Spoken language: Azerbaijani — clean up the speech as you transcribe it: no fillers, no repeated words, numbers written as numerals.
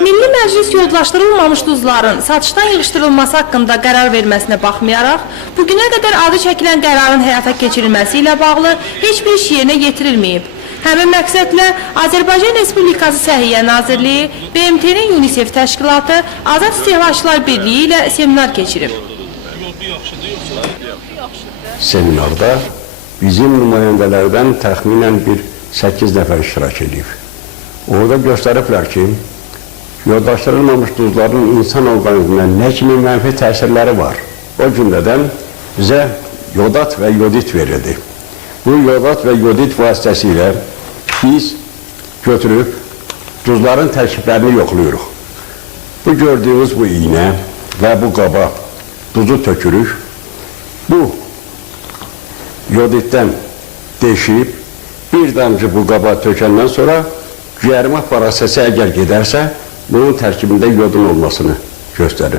Milli Məclis yodlaşdırılmamış duzların satışdan yığışdırılması haqqında qərar verməsinə baxmayaraq, bugünə qədər adı çəkilən qərarın həyata keçirilməsi ilə bağlı heç bir iş yerinə yetirilməyib. Həmin məqsədlə Azərbaycan Respublikası Səhiyyə Nazirliyi, BMT-nin UNICEF təşkilatı, Azad İstehlakçılar Birliyi ilə seminar keçirib. Seminarda bizim nümayəndələrdən təxminən 8 nəfər iştirak edib. Orada göstəriblər ki, yodlaşdırılmamış duzların insan orqanizminə nə kimi mənfi təsirləri var. O cümlədən bizə yodat və yodit verildi. Bu yodat və yodit vasitəsilə biz götürüb duzların tərkiblərini yoxluyuruq. Bu gördüyünüz bu iğnə və bu qaba duzu tökürük. Bu yoditdən deşib bir damcı bu qaba tökəndən sonra ciyərimah prosesi əgər gedərsə, bunun tərkibində yodun olmasını göstərir.